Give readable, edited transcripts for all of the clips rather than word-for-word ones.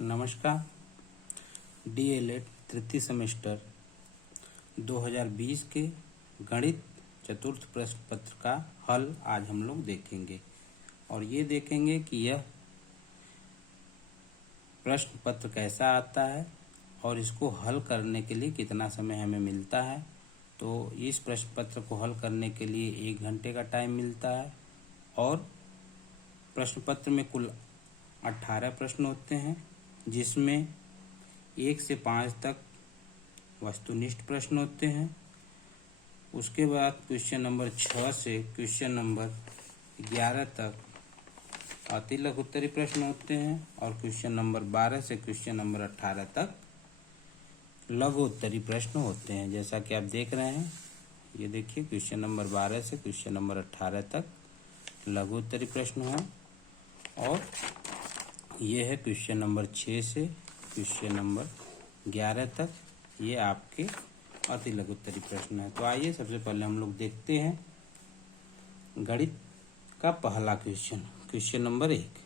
नमस्कार। डीएलएड तृतीय सेमेस्टर 2020 के गणित चतुर्थ प्रश्न पत्र का हल आज हम लोग देखेंगे और ये देखेंगे कि यह प्रश्न पत्र कैसा आता है और इसको हल करने के लिए कितना समय हमें मिलता है। तो इस प्रश्न पत्र को हल करने के लिए 1 घंटे का टाइम मिलता है और प्रश्न पत्र में कुल 18 प्रश्न होते हैं, जिसमें 1 से 5 तक वस्तुनिष्ठ प्रश्न होते हैं। उसके बाद क्वेश्चन नंबर 6 से क्वेश्चन नंबर 11 तक अति लघु उत्तरीय प्रश्न होते हैं और क्वेश्चन नंबर 12 से क्वेश्चन नंबर 18 तक लघु उत्तरीय प्रश्न होते हैं। जैसा कि आप देख रहे हैं, ये देखिए क्वेश्चन नंबर 12 से क्वेश्चन नंबर 18 तक लघु उत्तरीय प्रश्न है और ये है क्वेश्चन नंबर 6 से क्वेश्चन नंबर 11 तक, ये आपके अति लघु उत्तरीय प्रश्न है। तो आइए सबसे पहले हम लोग देखते हैं गणित का पहला question. Question number 1।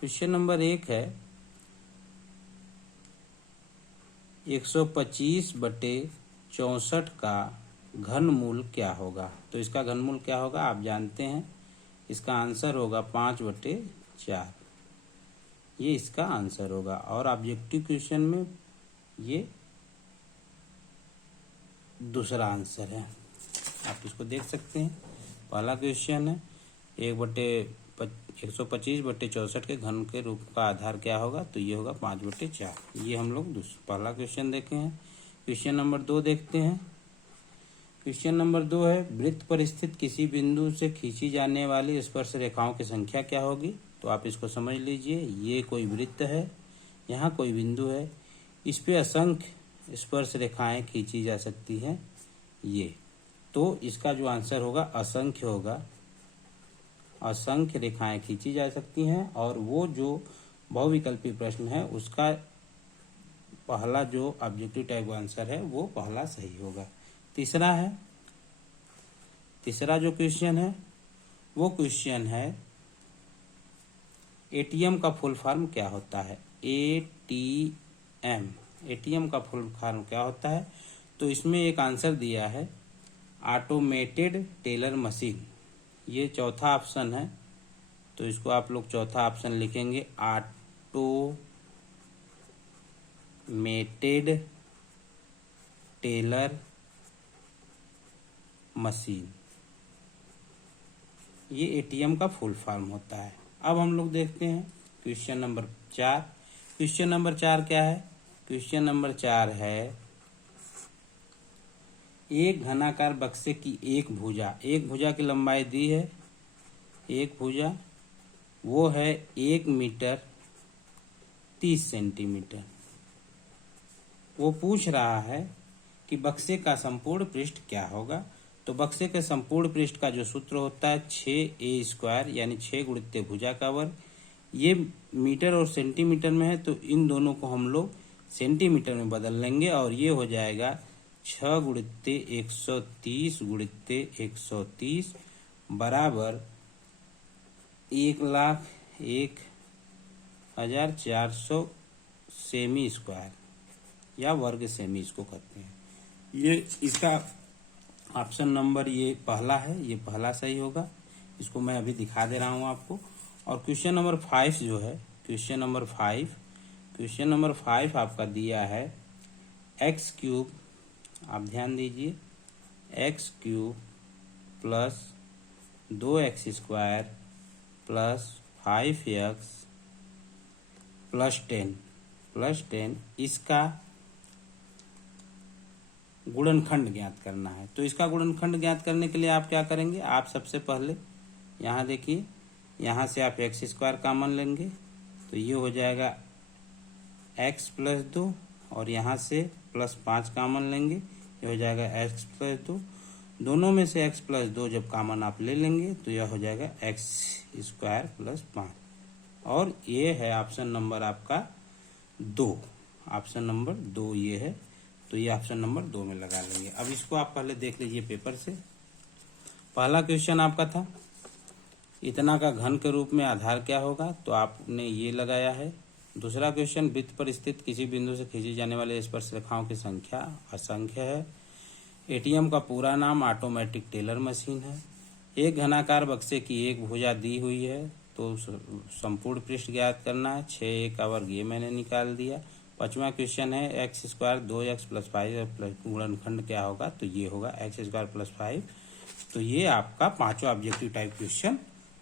Question number 1 है 125/64 का घनमूल क्या होगा। तो इसका घनमूल क्या होगा आप जानते हैं, इसका आंसर होगा 5/4। ये इसका आंसर होगा और ऑब्जेक्टिव क्वेश्चन में ये दूसरा आंसर है। आप इसको देख सकते हैं। पहला क्वेश्चन है 125/64 के घन के रूप का आधार क्या होगा, तो ये होगा 5/4। ये हम लोग पहला क्वेश्चन देखे हैं। क्वेश्चन नंबर 2 देखते हैं। क्वेश्चन नंबर 2 है वृत्त पर स्थित किसी बिंदु से खींची जाने वाली स्पर्श रेखाओं की संख्या क्या होगी। तो आप इसको समझ लीजिए, ये कोई वृत्त है, यहाँ कोई बिंदु है, इस पे असंख्य स्पर्श रेखाएं खींची जा सकती हैं ये। तो इसका जो आंसर होगा असंख्य होगा, असंख्य रेखाएं खींची जा सकती हैं और वो जो बहुविकल्पी प्रश्न है उसका पहला जो ऑब्जेक्टिव टाइप आंसर है वो पहला सही होगा। तीसरा है, तीसरा जो क्वेश्चन है वो क्वेश्चन है एटीएम का फुल फॉर्म क्या होता है। एटीएम का फुल फॉर्म क्या होता है। तो इसमें एक आंसर दिया है ऑटोमेटेड टेलर मशीन, ये चौथा ऑप्शन है। तो इसको आप लोग चौथा ऑप्शन लिखेंगे, ऑटोमेटेड टेलर मशीन, ये एटीएम का फुल फॉर्म होता है। अब हम लोग देखते हैं क्वेश्चन नंबर 4। क्वेश्चन नंबर 4 क्या है। क्वेश्चन नंबर 4 है एक घनाकार बक्से की एक भुजा की लंबाई दी है, एक भुजा वो है 1 मीटर 30 सेंटीमीटर। वो पूछ रहा है कि बक्से का संपूर्ण पृष्ठ क्या होगा। तो बक्से के संपूर्ण पृष्ठ का जो सूत्र होता है 6a² यानी 6 गुणित भुजा का वर्ग। ये मीटर और सेंटीमीटर में है तो इन दोनों को हम लोग सेंटीमीटर में बदल लेंगे और ये हो जाएगा 6 गुणित 130 गुणित 130 बराबर 1,01,400 सेमी स्क्वायर या वर्ग सेमी इसको कहते हैं। ये इसका ऑप्शन नंबर ये पहला है, ये पहला सही होगा। इसको मैं अभी दिखा दे रहा हूं आपको। और क्वेश्चन नंबर 5 जो है, क्वेश्चन नंबर 5 आपका दिया है x³ आप ध्यान दीजिए, x³ plus 2x² plus 5x plus 10 इसका गुणनखंड ज्ञात करना है। तो इसका गुणनखंड ज्ञात करने के लिए आप क्या करेंगे, आप सबसे पहले यहाँ देखिए, यहाँ से आप x² कॉमन लेंगे तो ये हो जाएगा x + 2 और यहाँ से +5 कॉमन लेंगे, ये हो जाएगा x + 2। दोनों में से x + 2 जब कॉमन आप ले लेंगे तो यह हो जाएगा x² + 5 और ये है ऑप्शन नंबर आपका 2। ऑप्शन नंबर 2 ये है, तो ये ऑप्शन नंबर 2 में लगा लेंगे। अब इसको आप पहले देख लीजिए पेपर से। पहला क्वेश्चन आपका था इतना का घन के रूप में आधार क्या होगा, तो आपने ये लगाया है दूसरा क्वेश्चन, वृत्त पर स्थित किसी बिंदु से खींची जाने वाली स्पर्श रेखाओं की संख्या असंख्य है। एटीएम का पूरा नाम ऑटोमेटिक टेलर मशीन है। एक घनाकार बक्से की एक भुजा दी हुई है तो संपूर्ण पृष्ठ ज्ञात करना है। 6 का वर्ग ये मैंने निकाल दिया। 5वां क्वेश्चन है एक्स स्क्वायर 2x + 5 प्लस गुणनखंड क्या होगा, तो ये होगा एक्स स्क्वायर + 5। तो ये आपका 5वां ऑब्जेक्टिव टाइप क्वेश्चन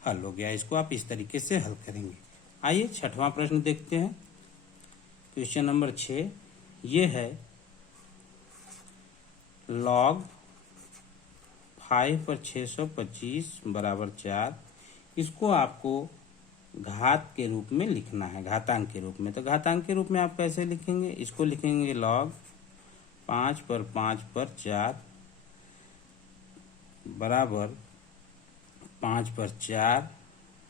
हल हो गया। इसको आप इस तरीके से हल करेंगे। आइए 6वां प्रश्न देखते हैं। क्वेश्चन नंबर 6 ये है log 5 पर 625 बराबर 4। इसको आपको घात के रूप में लिखना है, घातांक के रूप में। तो घातांक के रूप में आप कैसे लिखेंगे, इसको लिखेंगे log 5 पर 5 पर 4 बराबर 5 पर 4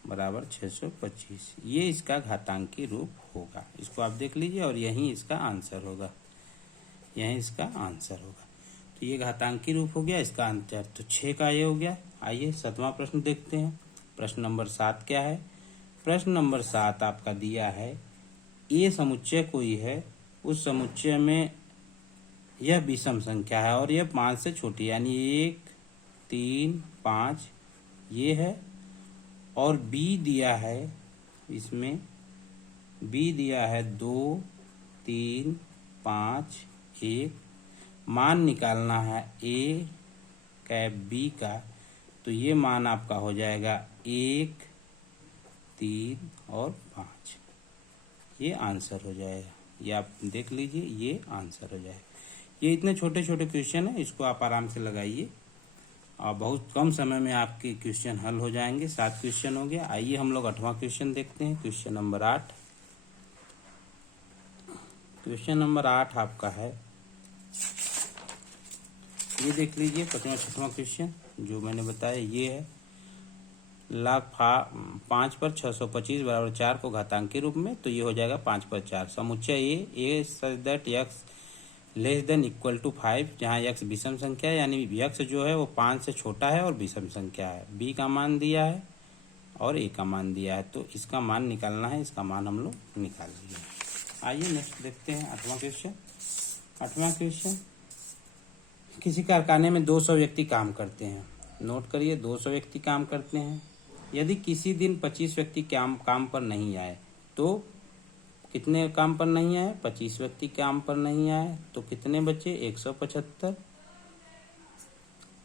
बराबर 625। ये इसका घातांकी रूप होगा। इसको आप देख लीजिए और यही इसका आंसर होगा, यही इसका आंसर होगा। तो ये घातांकी रूप हो गया, इसका आंसर तो 6 का ये हो गया। आइए 7वां प्रश्न देखते हैं। प्रश्न नंबर 7 क्या है। प्रश्न नंबर 7 आपका दिया है ए समुच्चय कोई है, उस समुच्चय में यह विषम संख्या है और यह 5 से छोटी, यानी 1 3 5 ये है। और बी दिया है, इसमें बी दिया है 2 3 5 1। मान निकालना है ए कैप बी का, तो ये मान आपका हो जाएगा 1 3 और 5। ये आंसर हो जाएगा। ये आप देख लीजिए, ये आंसर हो जाएगा। ये इतने छोटे छोटे क्वेश्चन है, इसको आप आराम से लगाइए और बहुत कम समय में आपके क्वेश्चन हल हो जाएंगे। 7 क्वेश्चन हो गया। आइए हम लोग 8वां क्वेश्चन देखते हैं। Question number 8। क्वेश्चन नंबर 8 आपका है, ये देख लीजिए 5वां 6वां क्वेश्चन जो मैंने बताया ये है। log 5 पर 625 बराबर 4 को घातांक के रूप में, तो ये हो जाएगा 5 पर 4। समुच्चय A such that x less than equal to 5, जहाँ x विषम संख्या है, यानी x जो है वो 5 से छोटा है और विषम संख्या है। b का मान दिया है और a का मान दिया है, तो इसका मान निकालना है। इसका मान हम लोग निकाल लिए। आइए नेक्स्ट देखते हैं 8वां क्वेश्चन। 8वां क्वेश्चन, किसी कारखाने में 200 व्यक्ति काम करते हैं। नोट करिए, 200 व्यक्ति काम करते हैं। यदि किसी दिन 25 व्यक्ति काम पर नहीं आए, तो कितने काम पर नहीं आए, 25 व्यक्ति काम पर नहीं आए, तो कितने बचे, 175।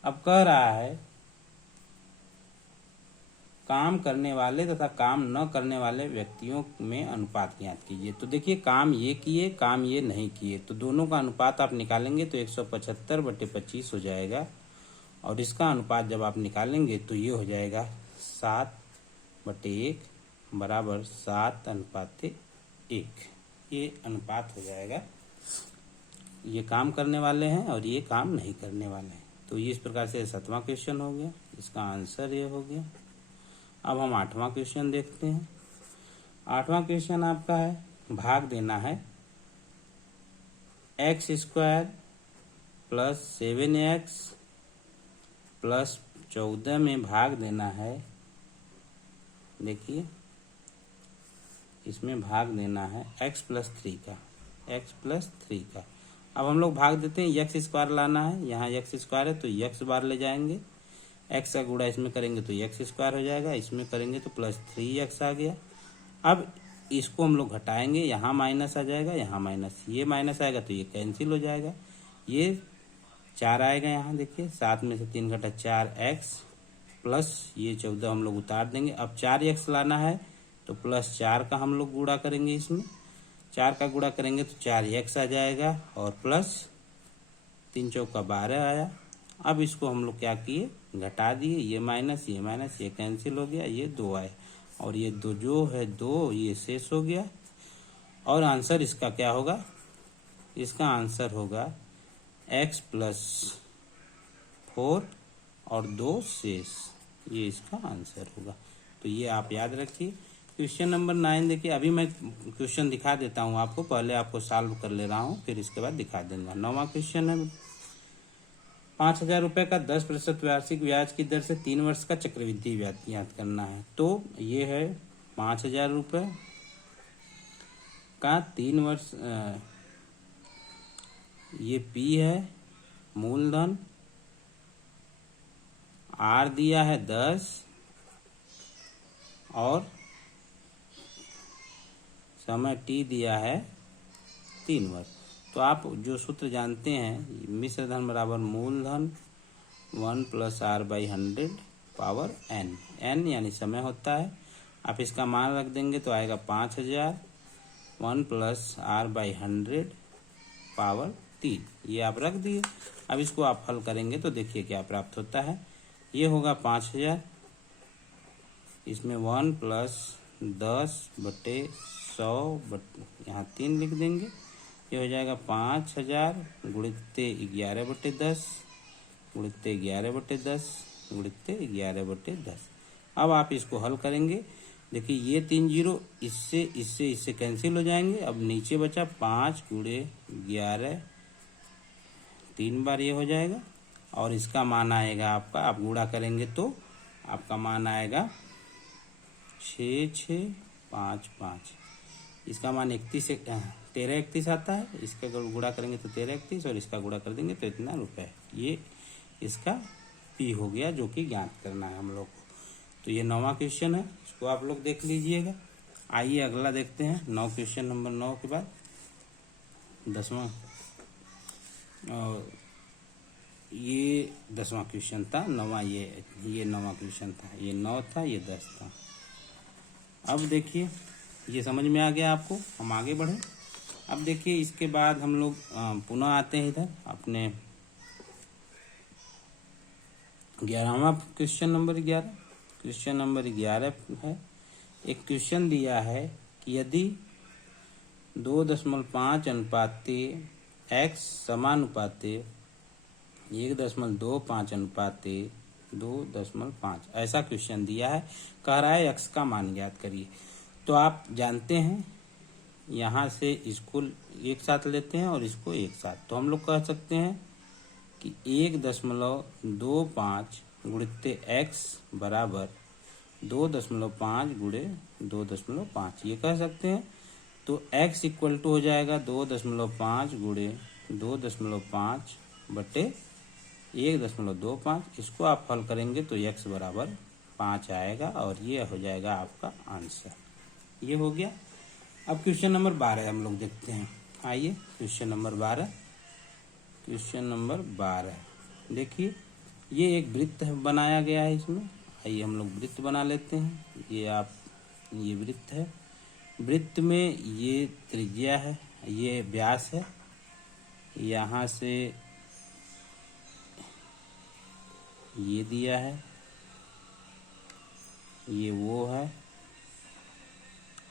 अब कह रहा है काम करने वाले तथा काम न करने वाले व्यक्तियों में अनुपात ज्ञात कीजिए। तो देखिए, काम ये किए, काम ये नहीं किए, तो दोनों का अनुपात आप निकालेंगे तो 175/25 हो जाएगा। और इसका अनुपात जब आप निकालेंगे तो ये हो जाएगा 7/1 बराबर 7:1। ये अनुपात हो जाएगा। ये काम करने वाले हैं और ये काम नहीं करने वाले हैं। तो ये इस प्रकार से 7वां क्वेश्चन हो गया, इसका आंसर ये हो गया। अब हम 8वां क्वेश्चन देखते हैं। 8वां क्वेश्चन आपका है, भाग देना है x² + 7x + 14 में भाग देना है। देखिए, इसमें भाग देना है x + 3 का, x + 3 का। अब हम लोग भाग देते हैं, x² लाना है। यहाँ x² है तो x बार ले जाएंगे, x का गुणा इसमें करेंगे तो x² हो जाएगा, इसमें करेंगे तो +3x आ गया। अब इसको हम लोग घटाएंगे, यहाँ माइनस आ जाएगा, यहाँ माइनस, ये माइनस आएगा तो ये कैंसिल हो जाएगा। ये 4 आएगा यहाँ, देखिए 7 में से 3 घटा 4x प्लस ये 14 हम लोग उतार देंगे। अब 4x लाना है तो +4 का हम लोग गुणा करेंगे, इसमें 4 का गुणा करेंगे तो 4x आ जाएगा और प्लस 3 चौका 12 आया। अब इसको हम लोग क्या किए, घटा दिए, ये माइनस ये कैंसिल हो गया, ये 2 आए और ये 2 जो है 2 ये शेष हो गया। और आंसर इसका क्या होगा, इसका आंसर होगा x + 4 और 2 शेष, ये इसका आंसर होगा। तो ये आप याद रखिए। क्वेश्चन नंबर 9 देखिए, अभी मैं क्वेश्चन दिखा देता हूँ आपको, पहले आपको सॉल्व कर ले रहा हूँ, फिर इसके बाद दिखा दूंगा। 9वां क्वेश्चन है, 5000 रुपये का 10% वार्षिक ब्याज की दर से 3 वर्ष का चक्रवृद्धि ब्याज ज्ञात करना है। तो ये है 5000 रुपये का 3 वर्ष ये P है मूलधन, R दिया है 10 और समय T दिया है 3 वर्ष। तो आप जो सूत्र जानते हैं, मिश्र धन बराबर मूलधन 1 + R/100 पावर n, n यानी समय होता है। आप इसका मान रख देंगे तो आएगा 5000, 1 + R/100 पावर 3, ये आप रख दिए। अब इसको आप हल करेंगे तो देखिए क्या प्राप्त होता है। ये होगा 5000, इसमें 1 + 10/100 यहाँ 3 लिख देंगे। ये हो जाएगा 5000 गुणित 11/10 गुणित 11/10 गुणित 11/10। अब आप इसको हल करेंगे। देखिए ये 3 जीरो इससे कैंसिल हो जाएंगे। अब नीचे बचा 5 × 11, 3 बार ये हो जाएगा और इसका मान आएगा आपका, आप गुणा करेंगे तो आपका मान आएगा 6655। इसका मान 1331 आता है। इसका गुणा करेंगे तो 1331 और इसका गुणा कर देंगे तो इतना रुपए। ये इसका P हो गया जो कि ज्ञात करना है हम लोग को। तो ये 9वां क्वेश्चन है, इसको आप लोग देख लीजिएगा। आइए अगला देखते हैं। 9 क्वेश्चन नंबर 9 के बाद 10वां, और ये 10वां क्वेश्चन था। 9वां ये 9वां क्वेश्चन था। ये 9 था, ये 10 था। अब देखिए ये समझ में आ गया आपको। हम आगे बढ़े। अब देखिए इसके बाद हम लोग पुनः आते हैं इधर अपने 11वां क्वेश्चन नंबर 11। क्वेश्चन नंबर 11 है। एक क्वेश्चन दिया है कि यदि 2.5 अनुपाते x समानुपाते 1.25 अनुपाते 2.5 ऐसा क्वेश्चन दिया है। कह रहा है x का मान ज्ञात करिए। तो आप जानते हैं यहाँ से इसको एक साथ लेते हैं और इसको एक साथ, तो हम लोग कह सकते हैं कि 1.25 गुणित x बराबर 2.5 गुणे 2.5 ये कह सकते हैं। तो x इक्वल टू हो जाएगा 2.5 गुणे 2.5 बटे 1.25। इसको आप हल करेंगे तो x बराबर 5 आएगा और ये हो जाएगा आपका आंसर। ये हो गया। अब क्वेश्चन नंबर 12 हम लोग देखते हैं। आइए क्वेश्चन नंबर 12। क्वेश्चन नंबर 12 देखिए, ये एक वृत्त बनाया गया है इसमें। आइए हम लोग वृत्त बना लेते हैं। ये वृत्त है। वृत्त में ये त्रिज्या है, ये व्यास है। यहाँ से ये दिया है, ये वो है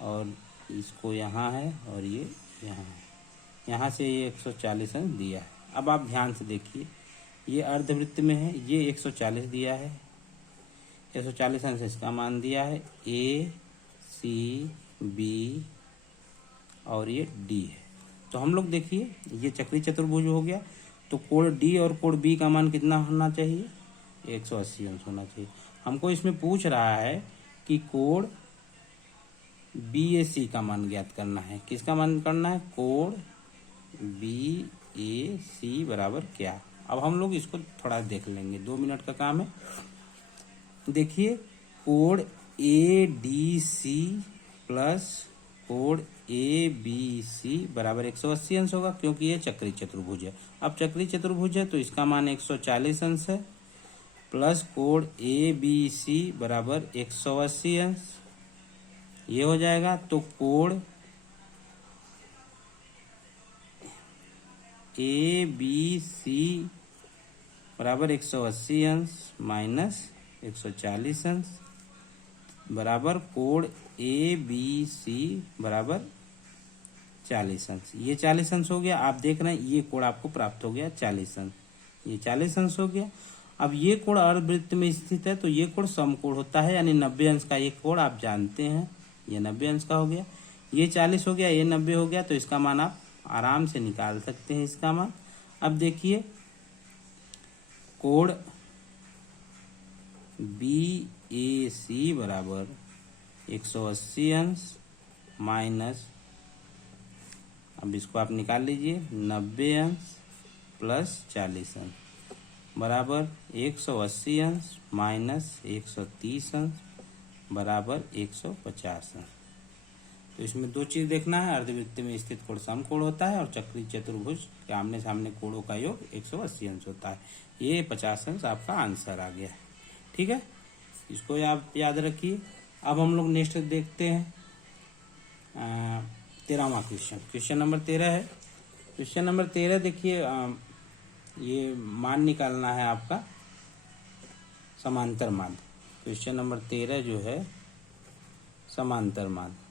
और इसको यहाँ है और ये यहाँ है। यहाँ से ये 140 अंश दिया है। अब आप ध्यान से देखिए, ये अर्धवृत्त में है, ये 140 दिया है। 140 अंश इसका मान दिया है। A, C, B और ये D है। तो हम लोग देखिए ये चक्री चतुर्भुज हो गया। तो कोण D और कोण B का मान कितना होना चाहिए? 180 अंश होना चाहिए। हमको इसमें पूछ रहा है कि कोण BAC का मान ज्ञात करना है। किसका मान करना है? कोण BAC बराबर क्या। अब हम लोग इसको थोड़ा देख लेंगे, 2 मिनट का काम है। देखिए कोण ADC प्लस कोण ABC बराबर 180 अंश होगा, क्योंकि ये चक्री चतुर्भुज है। अब चक्री चतुर्भुज है तो इसका मान 140 अंश है, प्लस कोण ABC बराबर 180 अंश, ये हो जाएगा। तो कोण ABC बराबर 180 अंश माइनस 140 अंश बराबर कोण ABC बराबर 40 अंश। ये 40 अंश हो गया। आप देख रहे हैं ये कोण आपको प्राप्त हो गया 40 अंश। ये 40 अंश हो गया। अब ये कोण अर्धवृत्त में स्थित है तो ये कोण समकोण होता है, यानी 90 अंश का ये कोण आप जानते हैं। ये 90 अंश का हो गया। ये 40 हो गया, ये 90 हो गया। तो इसका मान आप आराम से निकाल सकते हैं, इसका मान। अब देखिए कोण BAC बराबर 180 अंश माइनस अब इसको आप निकाल लीजिए, 90 अंश प्लस 40 अंश बराबर 180 अंश माइनस 130 अंश बराबर 150 अंश। तो इसमें दो चीज देखना है, अर्धवृत्त में स्थित कोण समकोण होता है और चक्रीय चतुर्भुज के आमने सामने कोणों का योग 180 अंश होता है। ये 50 अंश आपका आंसर आ गया है। ठीक है, इसको आप याद रखिए। अब हम लोग नेक्स्ट देखते हैं 13वां क्वेश्चन। क्वेश्चन नंबर 13 है। क्वेश्चन नंबर 13 देखिए, ये मान निकालना है आपका समांतर माध्य। क्वेश्चन नंबर 13 जो है समांतर माध्य।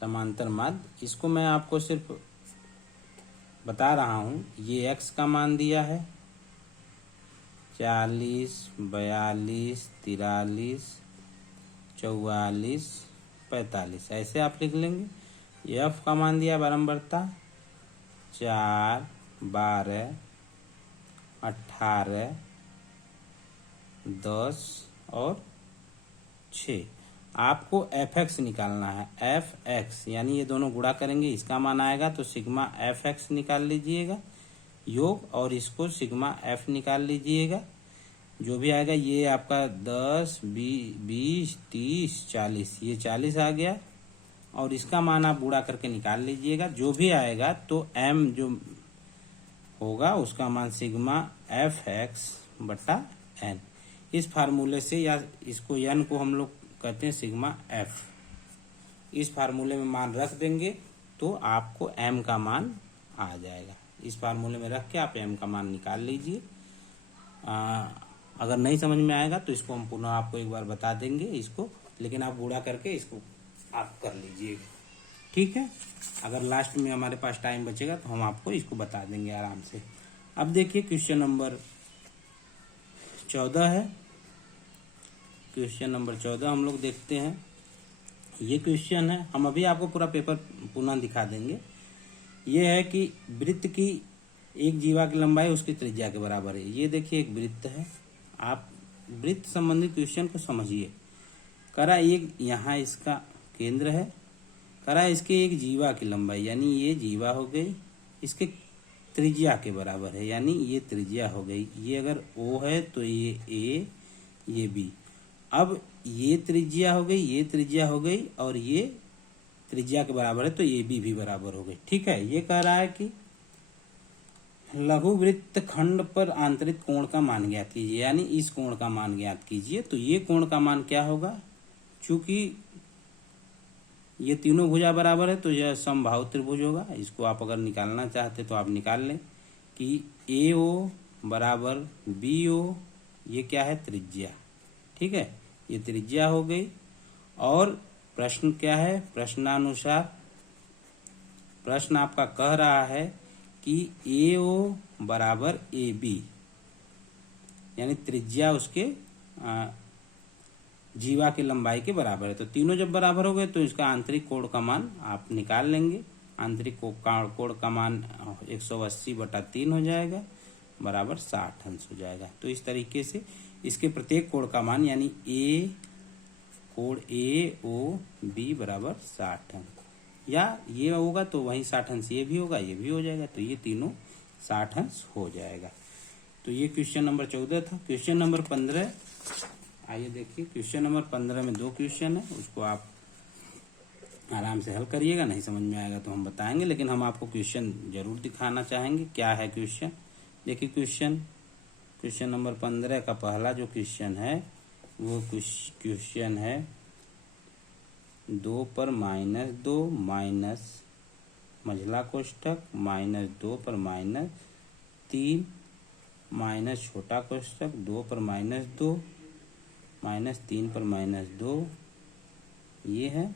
समांतर माध्य, इसको मैं आपको सिर्फ बता रहा हूं। ये x का मान दिया है 40, 42, 43, 44, 45, ऐसे आप लिख लेंगे। ये f का मान दिया बारंबारता 4, 12, 18, 10 और 6। आपको fx निकालना है। fx यानी ये दोनों गुणा करेंगे, इसका मान आएगा तो सिग्मा fx निकाल लीजिएगा योग, और इसको सिग्मा f निकाल लीजिएगा। जो भी आएगा ये आपका 10, 20, 30, 40, ये 40 आ गया, और इसका मान आप गुणा करके निकाल लीजिएगा। जो भी आएगा तो m जो होगा उसका मान सिग्मा fx बटा n। इस फार्मूले से, या इसको n को हम लोग कहते हैं सिग्मा f, इस फार्मूले में मान रख देंगे तो आपको m का मान आ जाएगा। इस फार्मूले में रख के आप m का मान निकाल लीजिए। अगर नहीं समझ में आएगा तो इसको हम पुनः आपको एक बार बता देंगे इसको, लेकिन आप गुणा करके इसको आप कर लीजिएगा। ठीक है, अगर लास्ट में हमारे पास टाइम बचेगा तो हम आपको इसको बता देंगे आराम से। अब देखिए क्वेश्चन नंबर 14 है। क्वेश्चन नंबर 14 हम लोग देखते हैं। ये क्वेश्चन है, हम अभी आपको पूरा पेपर पुनः दिखा देंगे। ये है कि वृत्त की एक जीवा की लंबाई उसकी त्रिज्या के बराबर है। ये देखिए एक वृत्त है, आप वृत्त संबंधी क्वेश्चन को समझिए। करा एक यहाँ इसका केंद्र है, करा इसके एक जीवा की लंबाई, यानी ये जीवा हो गई, इसके त्रिज्या के बराबर है, यानी ये त्रिज्या हो गई। ये अगर O है तो ये A, ये B। अब ये त्रिज्या हो गई, ये त्रिज्या हो गई, और ये त्रिज्या के बराबर है तो ये भी बराबर हो गई। ठीक है, ये कह रहा है कि लघु वृत्त खंड पर आंतरिक कोण का मान ज्ञात कीजिए, यानी इस कोण का मान ज्ञात कीजिए। तो ये कोण का मान क्या होगा, चूंकि ये तीनों भुजा बराबर है तो यह समबाहु त्रिभुज होगा। इसको आप अगर निकालना चाहते तो आप निकाल लें कि AO बराबर BO, ये क्या है त्रिज्या। ठीक है, ये त्रिज्या हो गई। और प्रश्न क्या है, प्रश्नानुसार प्रश्न आपका कह रहा है कि AO बराबर AB, यानी त्रिज्या उसके जीवा की लंबाई के बराबर है। तो तीनों जब बराबर हो गए तो इसका आंतरिक कोण का मान आप निकाल लेंगे। आंतरिक कोण का मान 180/3 हो जाएगा बराबर 60 अंश हो जाएगा। तो इस तरीके से इसके प्रत्येक कोण का मान, यानी कोण AOB बराबर 60 अंश, या ये होगा तो वहीं 60 अंश ये भी होगा, ये भी हो जाएगा, तो ये तीनों 60 अंश हो जाएगा। तो ये क्वेश्चन नंबर 14 था। क्वेश्चन नंबर 15, आइए देखिए। क्वेश्चन नंबर 15 में 2 क्वेश्चन है, उसको आप आराम से हल करिएगा। नहीं समझ में आएगा तो हम बताएंगे, लेकिन हम आपको क्वेश्चन जरूर दिखाना चाहेंगे। क्या है क्वेश्चन, देखिए क्वेश्चन नंबर 15 का पहला जो क्वेश्चन है वो क्वेश्चन है 2 पर -2 माइनस मझला कोष्टक -2 पर -3 माइनस छोटा कोष्टक 2 पर -2 -3 पर -2, ये है।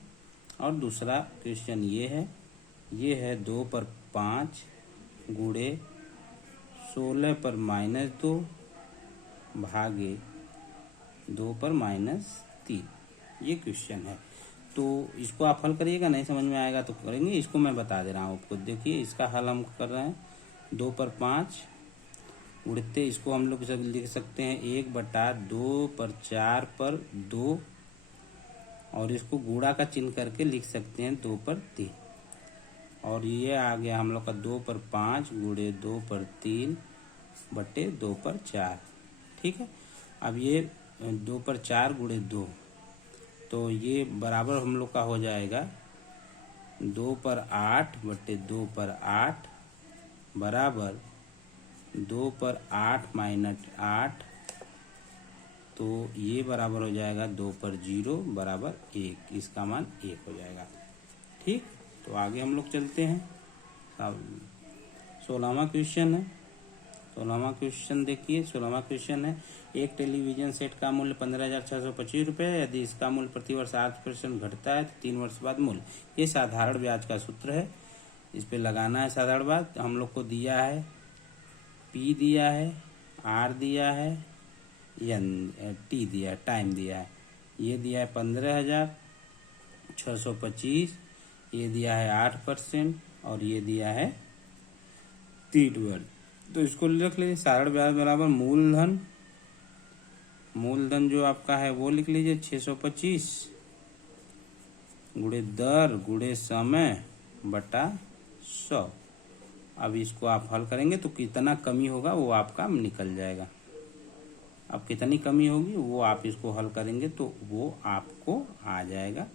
और दूसरा क्वेश्चन ये है 2 पर 5 गुणे 16 पर -2 भागे 2 पर -3, ये क्वेश्चन है। तो इसको आप हल करिएगा। नहीं समझ में आएगा तो करेंगे, इसको मैं बता दे रहा हूँ आपको। देखिए इसका हल हम कर रहे हैं 2 पर 5 उड़ते, इसको हम लोग लिख सकते हैं 1/2 पर 4 पर 2, और इसको गुणा का चिन्ह करके लिख सकते हैं 2 पर 3। और ये आ गया हम लोग का 2/5 गुणे 2/3 बटे 2/4। ठीक है, अब ये 2/4 गुणे 2, तो ये बराबर हम लोग का हो जाएगा 2/8 बटे 2/8 बराबर 2/8 माइनस 8, तो ये बराबर हो जाएगा 2/0 बराबर 1। इसका मान 1 हो जाएगा। ठीक, तो आगे हम लोग चलते हैं। अब 16वां क्वेश्चन है। 16वां क्वेश्चन देखिए। 16वां क्वेश्चन है, एक टेलीविजन सेट का मूल्य 15,625 रुपये है। यदि इसका मूल्य प्रतिवर्ष 8% घटता है तो 3 वर्ष बाद मूल्य। ये साधारण ब्याज का सूत्र है, इस पे लगाना है साधारण ब्याज। हम लोग को दिया है पी दिया है, आर दिया है, एन टी दिया है, टाइम दिया है। ये दिया है 15,625, ये दिया है 8% और ये दिया है 3 वर्ष। तो इसको लिख लीजिए साधारण ब्याज बराबर मूलधन, मूलधन जो आपका है वो लिख लीजिए 625 गुणे दर गुणे समय बटा 100। अब इसको आप हल करेंगे तो कितना कमी होगा वो आपका निकल जाएगा। अब कितनी कमी होगी वो आप इसको हल करेंगे तो वो आपको आ जाएगा।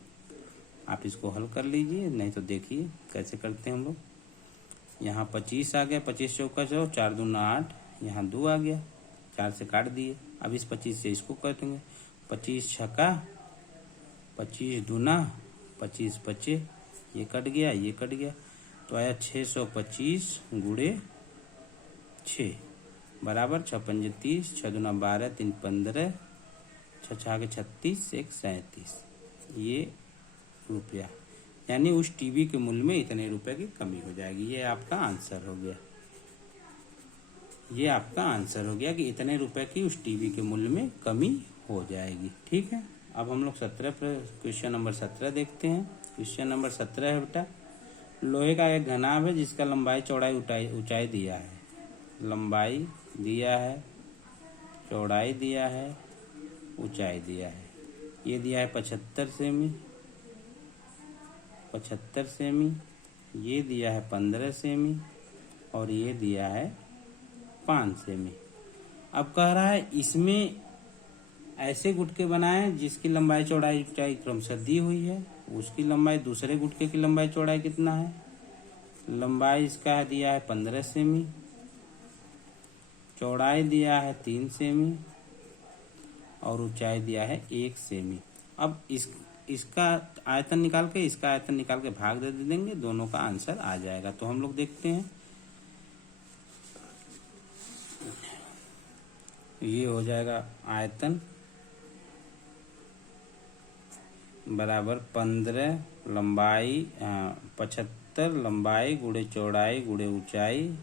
आप इसको हल कर लीजिए, नहीं तो देखिए कैसे करते हैं हम लोग। यहाँ 25 आ गया, 25 चौका 100, 4 दूना 8, यहाँ 2 आ गया, 4 से काट दिए। अब इस 25 से इसको काटेंगे, 25 छक्का 25 दूना 25 बचे, ये कट गया, ये कट गया, तो आया 625 गुणे 6 बराबर 6 पंजे 30, 6 दूना 12, 3 15, 6 छाके 36, 1 37 ये रुपया। यानी उस टीवी के मूल्य में इतने रुपए की कमी हो जाएगी। ये आपका आंसर हो गया। ये आपका आंसर हो गया कि इतने रुपए की उस टीवी के मूल्य में कमी हो जाएगी। ठीक है, अब हम लोग 17 क्वेश्चन नंबर 17 देखते हैं। क्वेश्चन नंबर 17 है बेटा, लोहे का एक घनाभ है जिसका लंबाई चौड़ाई ऊंचाई दिया है। लंबाई दिया है, चौड़ाई दिया है, ऊंचाई दिया है। ये दिया है 75 सेमी, 75 सेमी, ये दिया है 15 सेमी और ये दिया है 5 सेमी। अब कह रहा है इसमें ऐसे गुटके बनाएं जिसकी लंबाई चौड़ाई ऊंचाई क्रमशः दी हुई है। उसकी लंबाई, दूसरे गुटके की लंबाई चौड़ाई कितना है? लंबाई इसका है दिया है 15 सेमी, चौड़ाई दिया है 3 सेमी और ऊंचाई दिया है 1 सेमी। अब इसका आयतन निकाल के, इसका आयतन निकाल के भाग दे देंगे, दोनों का आंसर आ जाएगा। तो हम लोग देखते हैं, ये हो जाएगा आयतन बराबर 15 लंबाई 75 लंबाई गुणे चौड़ाई गुणे ऊंचाई,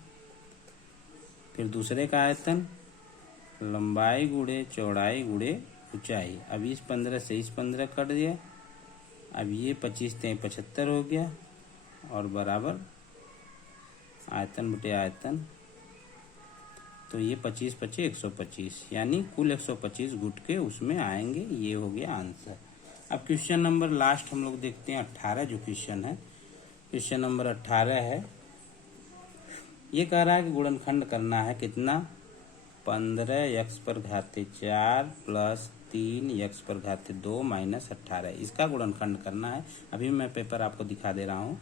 फिर दूसरे का आयतन लंबाई गुणे चौड़ाई गुणे ऊंचाई। अब इस 15 से इस 15 कट दिया, अब ये 25 से 75 हो गया और बराबर आयतन बटे आयतन, तो ये 25 25 125, यानी कुल 125 गुटके उसमें आएंगे। ये हो गया आंसर। अब क्वेश्चन नंबर लास्ट हम लोग देखते हैं 18 जो क्वेश्चन है। क्वेश्चन नंबर 18 है, ये कह रहा है कि गुणनखंड करना है कितना? 15x⁴ प्लस 3x⁴ माइनस 18, इसका गुणनखंड करना है। अभी मैं पेपर आपको दिखा दे रहा हूँ।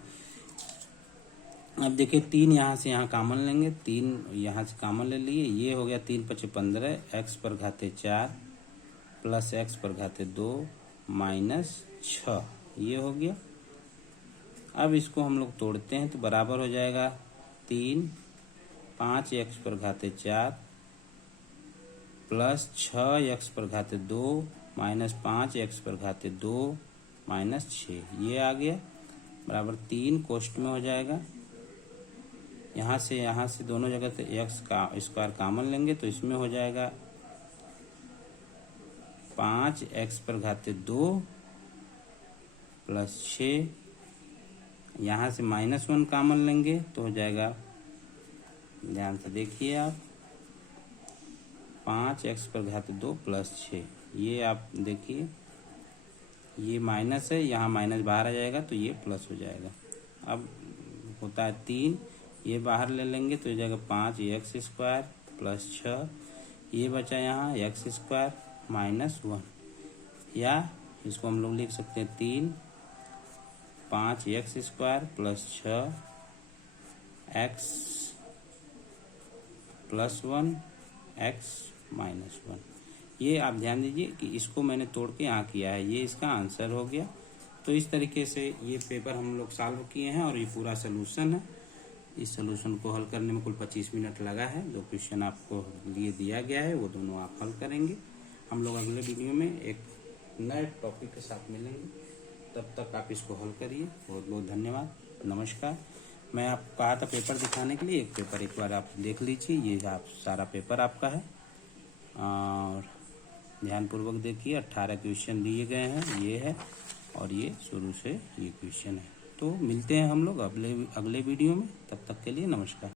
अब देखिए 3 यहाँ से यहाँ कॉमन लेंगे, 3 यहाँ से कॉमन ले लिए, ये हो गया 3 × 5 = 15, x⁴ प्लस x⁴ माइनस 6, ये हो गया। अब इसको हम लोग तोड़ते हैं तो बराबर हो जाएगा 3 5x⁴ plus 6x⁴ minus 5x⁴ minus 6, ये आ गया बराबर 3 कोष्ठ में हो जाएगा। यहाँ से दोनों जगह से x का स्क्वायर कॉमन लेंगे तो इसमें हो जाएगा 5x⁴ प्लस 6, यहाँ से -1 कॉमन लेंगे तो हो जाएगा, ध्यान से देखिए आप, 5x⁴ प्लस 6, ये आप देखिए ये माइनस है, यहाँ माइनस बाहर आ जाएगा तो ये प्लस हो जाएगा। अब होता है 3, ये बाहर ले लेंगे तो ये जगह 5 एक्स स्क्वायर प्लस 6, ये बचा यहाँ एक्स स्क्वायर माइनस 1, या इसको हम लोग लिख सकते हैं 3 5 x square plus 6 x plus 1 x minus 1। ये आप ध्यान दीजिए कि इसको मैंने तोड़ के यहाँ किया है, ये इसका आंसर हो गया। तो इस तरीके से ये पेपर हम लोग सॉल्व किए हैं और ये पूरा सलूशन है। इस सलूशन को हल करने में कुल 25 मिनट लगा है। 2 क्वेश्चन आपको लिए दिया गया है, वो दोनों आप हल करेंगे। हम लोग अगले वीडियो में एक नए टॉपिक के साथ मिलेंगे, तब तक आप इसको हल करिए। बहुत बहुत धन्यवाद, नमस्कार। मैं आपको कहा था पेपर दिखाने के लिए, एक पेपर एक बार आप देख लीजिए। ये आप सारा पेपर आपका है और ध्यानपूर्वक देखिए। 18 क्वेश्चन दिए गए हैं, ये है और ये शुरू से ये क्वेश्चन है। तो मिलते हैं हम लोग अगले वीडियो में, तब तक के लिए नमस्कार।